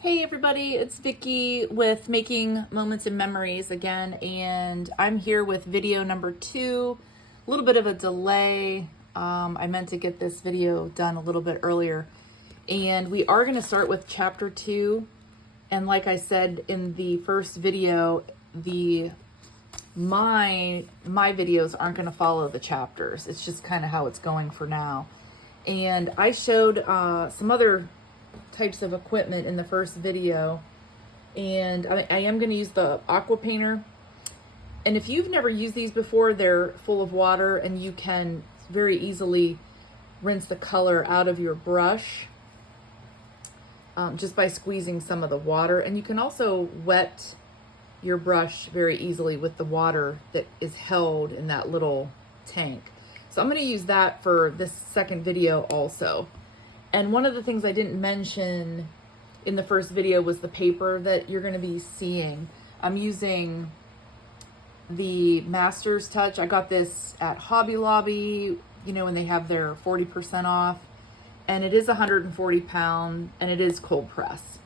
Hey everybody, it's Vicky with Making Moments and Memories again, and I'm here with video number 2. A little bit of a delay. I meant to get this video done a little bit earlier, and we are going to start with chapter 2. And like I said in the first video, my videos aren't going to follow the chapters. It's just kind of how it's going for now. And I showed some other types of equipment in the first video, and I am going to use the aqua painter. And if you've never used these before, they're full of water and you can very easily rinse the color out of your brush just by squeezing some of the water. And you can also wet your brush very easily with the water that is held in that little tank. So I'm going to use that for this second video also. And one of the things I didn't mention in the first video was the paper that you're going to be seeing. I'm using the Master's Touch. I got this at Hobby Lobby, you know, when they have their 40% off. And it is 140 pound and it is cold press,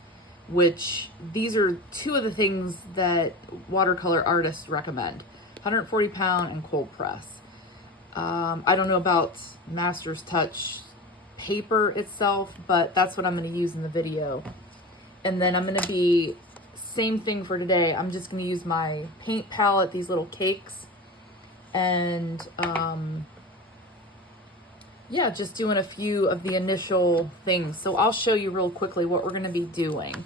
which these are two of the things that watercolor artists recommend. 140 pound and cold press. I don't know about Master's Touch paper itself, but that's what I'm going to use in the video. And then I'm going to be same thing for today. I'm just going to use my paint palette, these little cakes, and yeah, just doing a few of the initial things. So I'll show you real quickly what we're going to be doing.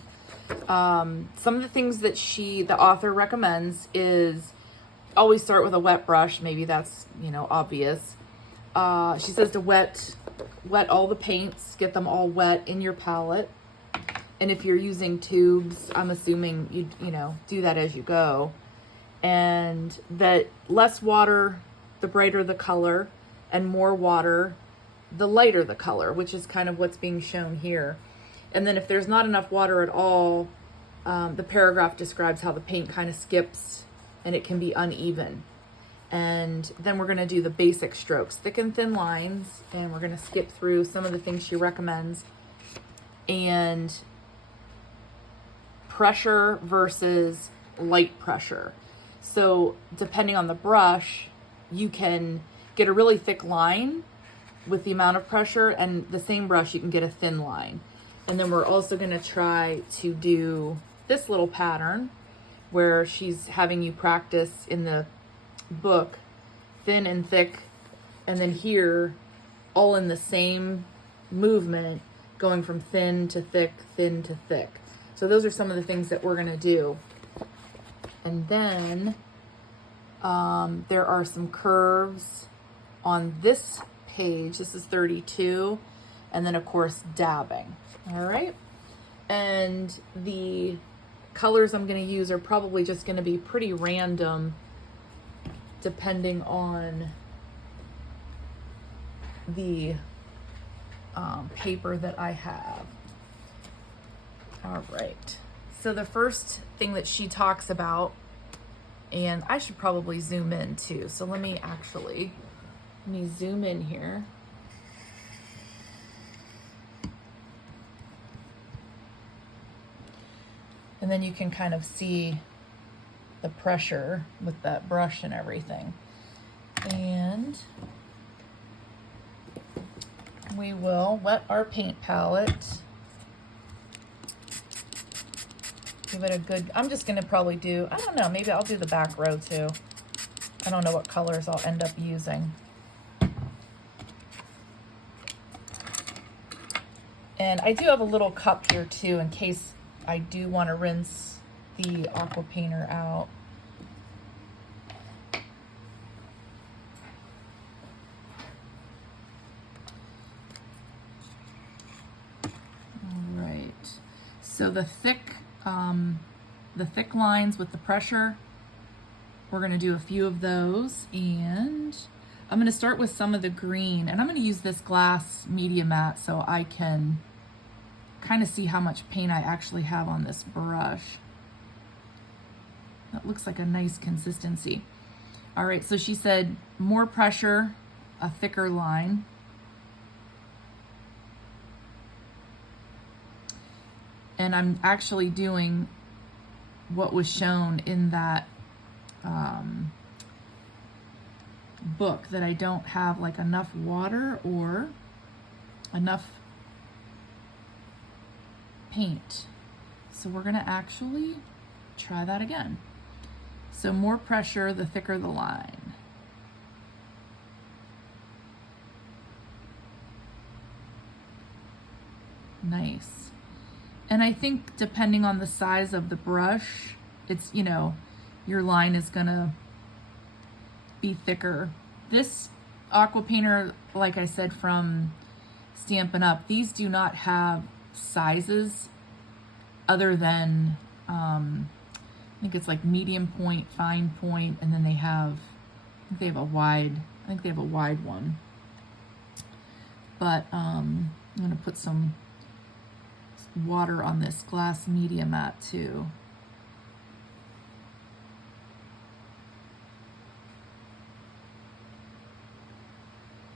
Some of the things that the author recommends is always start with a wet brush. Maybe that's, you know, obvious. She says to wet all the paints, get them all wet in your palette. And if you're using tubes, I'm assuming you know, do that as you go. And that less water, the brighter the color, and more water, the lighter the color, which is kind of what's being shown here. And then if there's not enough water at all, the paragraph describes how the paint kind of skips and it can be uneven. And then we're going to do the basic strokes, thick and thin lines, and we're going to skip through some of the things she recommends. And pressure versus light pressure. So depending on the brush, you can get a really thick line with the amount of pressure, and the same brush you can get a thin line. And then we're also going to try to do this little pattern where she's having you practice in the book thin and thick, and then here all in the same movement, going from thin to thick, thin to thick. So those are some of the things that we're going to do. And then there are some curves on this page. This is 32, and then of course dabbing. All right, and the colors I'm going to use are probably just going to be pretty random depending on the paper that I have. All right, so the first thing that she talks about, and I should probably zoom in too, so let me zoom in here. And then you can kind of see the pressure with that brush and everything. And we will wet our paint palette. Give it a good, I'm just gonna probably do, I don't know, maybe I'll do the back row too. I don't know what colors I'll end up using. And I do have a little cup here too, in case I do want to rinse the aqua painter out. All right, so the thick lines with the pressure, we're going to do a few of those, and I'm going to start with some of the green, and I'm going to use this glass media mat so I can kind of see how much paint I actually have on this brush. That looks like a nice consistency. All right, so she said more pressure, a thicker line. And I'm actually doing what was shown in that book, that I don't have like enough water or enough paint. So we're gonna actually try that again. So more pressure, the thicker the line. Nice. And I think depending on the size of the brush, it's, you know, your line is gonna be thicker. This aqua painter, like I said, from Stampin' Up, these do not have sizes other than, I think it's like medium point, fine point, and then they have, I think they have a wide one. But I'm gonna put some water on this glass media mat too.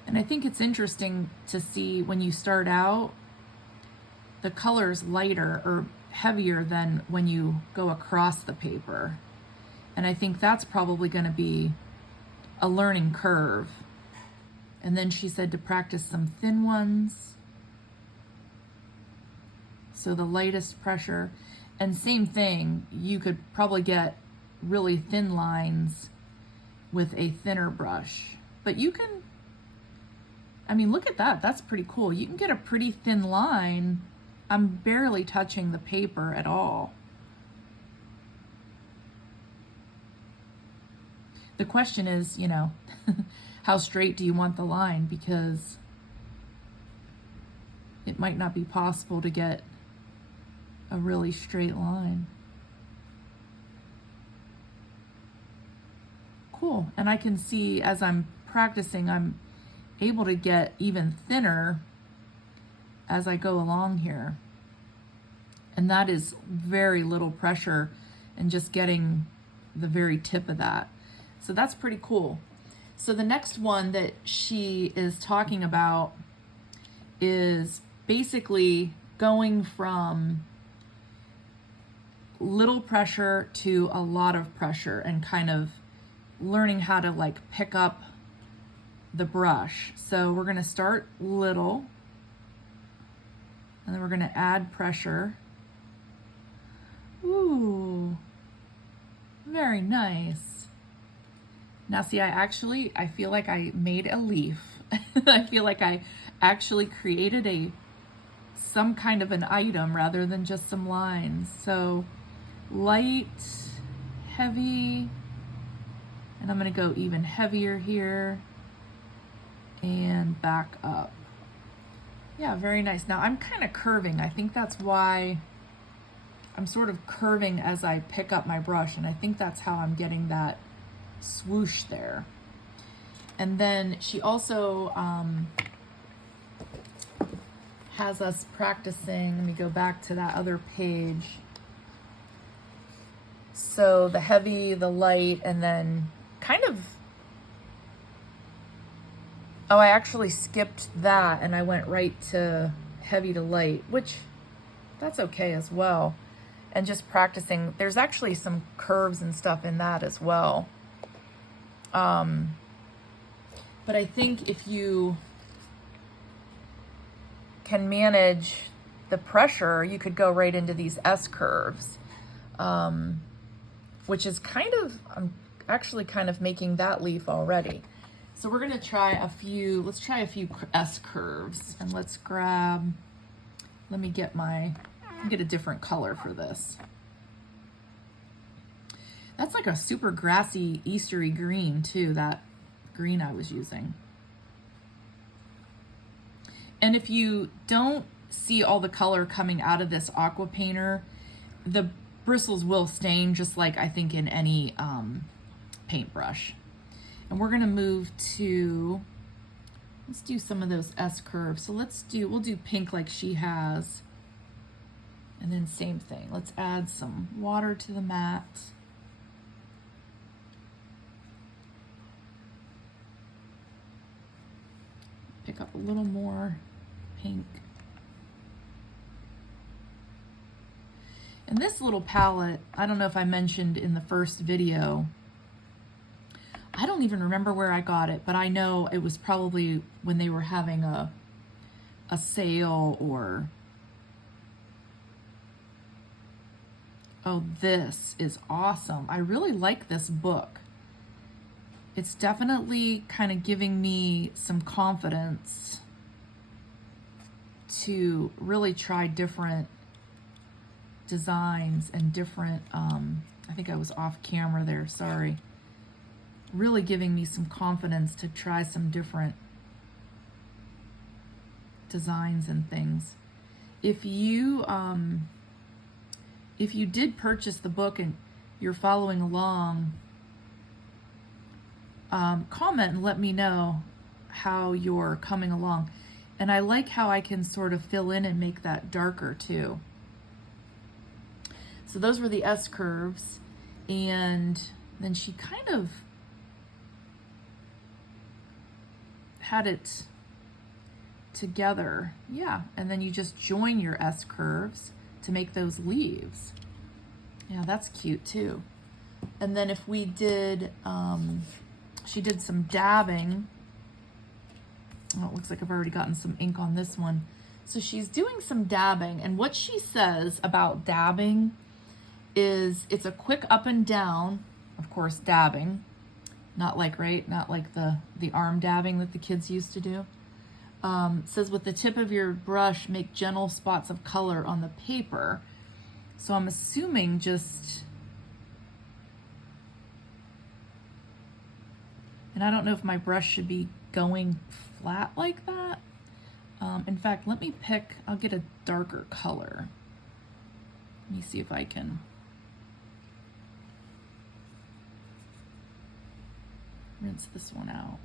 And I think it's interesting to see when you start out, the color's lighter or heavier than when you go across the paper. And I think that's probably going to be a learning curve. And then she said to practice some thin ones. So the lightest pressure. And same thing, you could probably get really thin lines with a thinner brush. But you can, I mean, look at that. That's pretty cool. You can get a pretty thin line. I'm barely touching the paper at all. The question is, you know, how straight do you want the line? Because it might not be possible to get a really straight line. Cool. And I can see as I'm practicing, I'm able to get even thinner as I go along here. And that is very little pressure and just getting the very tip of that. So that's pretty cool. So the next one that she is talking about is basically going from little pressure to a lot of pressure and kind of learning how to like pick up the brush. So we're gonna start little and then we're gonna add pressure. Ooh, very nice. Now see, I feel like I made a leaf. I feel like I actually created some kind of an item rather than just some lines. So light, heavy, and I'm gonna go even heavier here and back up. Yeah, very nice. Now I'm kind of curving. I think that's why I'm sort of curving as I pick up my brush, and I think that's how I'm getting that swoosh there. And then she also has us practicing. Let me go back to that other page. So the heavy, the light, and then kind of, oh, I actually skipped that and I went right to heavy to light, which that's okay as well. And just practicing, there's actually some curves and stuff in that as well. But I think if you can manage the pressure, you could go right into these S curves, which is kind of, I'm actually kind of making that leaf already. So we're gonna try a few, let's try a few S curves, and let's grab, let me get a different color for this. That's like a super grassy, Eastery green too, that green I was using. And if you don't see all the color coming out of this aqua painter, the bristles will stain just like I think in any paintbrush. And we're gonna move to, let's do some of those S curves. So we'll do pink like she has. And then same thing, let's add some water to the mat. Pick up a little more pink. And this little palette, I don't know if I mentioned in the first video, I don't even remember where I got it, but I know it was probably when they were having a sale, or, oh, this is awesome. I really like this book. It's definitely kind of giving me some confidence to really try different designs and different, I think I was off camera there, sorry. Really giving me some confidence to try some different designs and things. If you did purchase the book and you're following along, comment and let me know how you're coming along. And I like how I can sort of fill in and make that darker too. So those were the S curves, and then she kind of had it together. Yeah, and then you just join your S curves to make those leaves. Yeah, that's cute too. And then if we did, she did some dabbing. Oh, it looks like I've already gotten some ink on this one. So she's doing some dabbing, and what she says about dabbing is it's a quick up and down, of course, dabbing, not like, right, not like the arm dabbing that the kids used to do. Says with the tip of your brush, make gentle spots of color on the paper. So I'm assuming just, and I don't know if my brush should be going flat like that. In fact, let me pick, I'll get a darker color. Let me see if I can. Rinse this one out.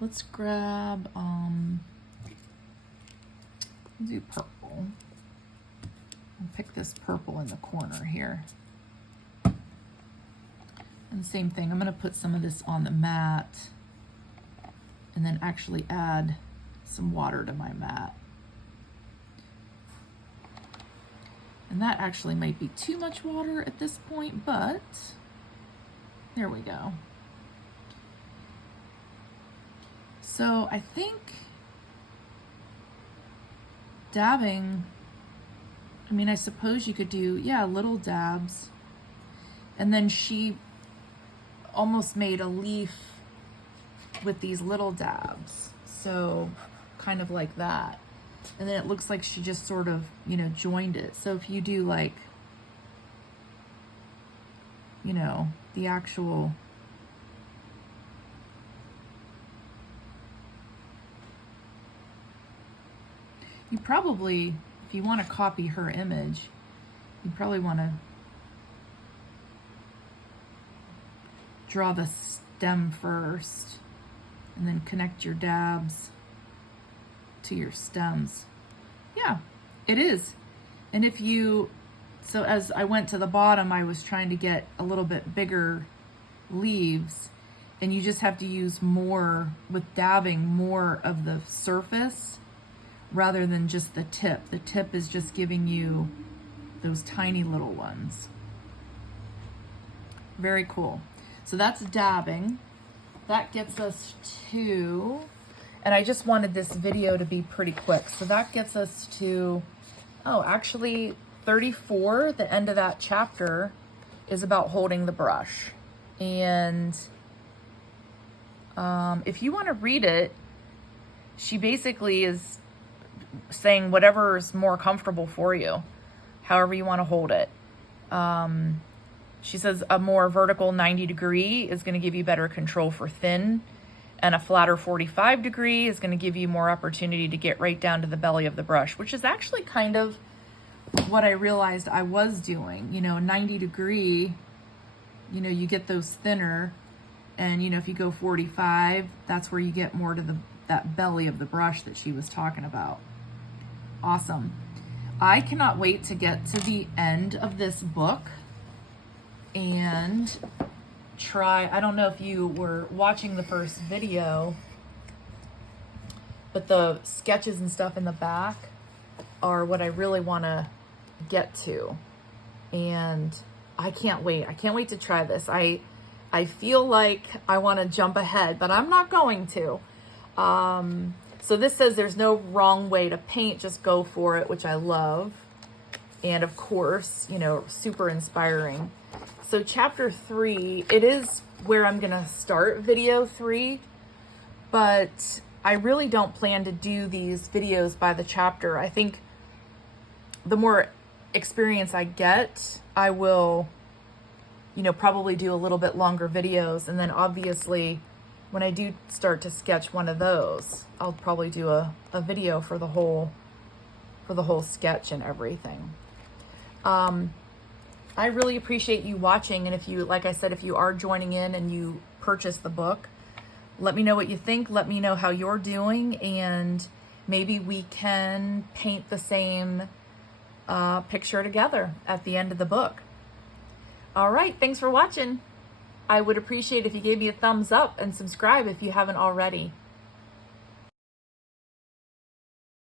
Let's grab, let's do purple. I'll pick this purple in the corner here. And the same thing, I'm gonna put some of this on the mat and then actually add some water to my mat. And that actually might be too much water at this point, but there we go. So I think dabbing, I mean, I suppose you could do, yeah, little dabs. And then she almost made a leaf with these little dabs. So kind of like that. And then it looks like she just sort of, you know, joined it. So if you do like, you know, the actual, you probably, if you want to copy her image, you probably want to draw the stem first and then connect your dabs to your stems. Yeah, it is. And if you, so as I went to the bottom, I was trying to get a little bit bigger leaves, and you just have to use more, with dabbing, more of the surface rather than just the tip. The tip is just giving you those tiny little ones. Very cool. So that's dabbing. That gets us to, and I just wanted this video to be pretty quick. So that gets us to, oh, actually 34, the end of that chapter is about holding the brush. And if you want to read it, she basically is saying whatever is more comfortable for you, however you want to hold it. She says a more vertical 90 degree is going to give you better control for thin, and a flatter 45 degree is going to give you more opportunity to get right down to the belly of the brush, which is actually kind of what I realized I was doing. You know, 90 degree, you know, you get those thinner, and you know, if you go 45, that's where you get more to that belly of the brush that she was talking about. Awesome. I cannot wait to get to the end of this book and try, I don't know if you were watching the first video, but the sketches and stuff in the back are what I really want to get to. and I can't wait. I can't wait to try this. I feel like I want to jump ahead, but I'm not going to. So this says there's no wrong way to paint, just go for it, which I love. And of course, you know, super inspiring. So chapter 3, it is where I'm gonna start video 3, but I really don't plan to do these videos by the chapter. I think the more experience I get, I will, you know, probably do a little bit longer videos. And then obviously when I do start to sketch one of those, I'll probably do a video for the whole sketch and everything. I really appreciate you watching. And if you, like I said, if you are joining in and you purchase the book, let me know what you think. Let me know how you're doing, and maybe we can paint the same picture together at the end of the book. All right, thanks for watching. I would appreciate if you gave me a thumbs up and subscribe if you haven't already.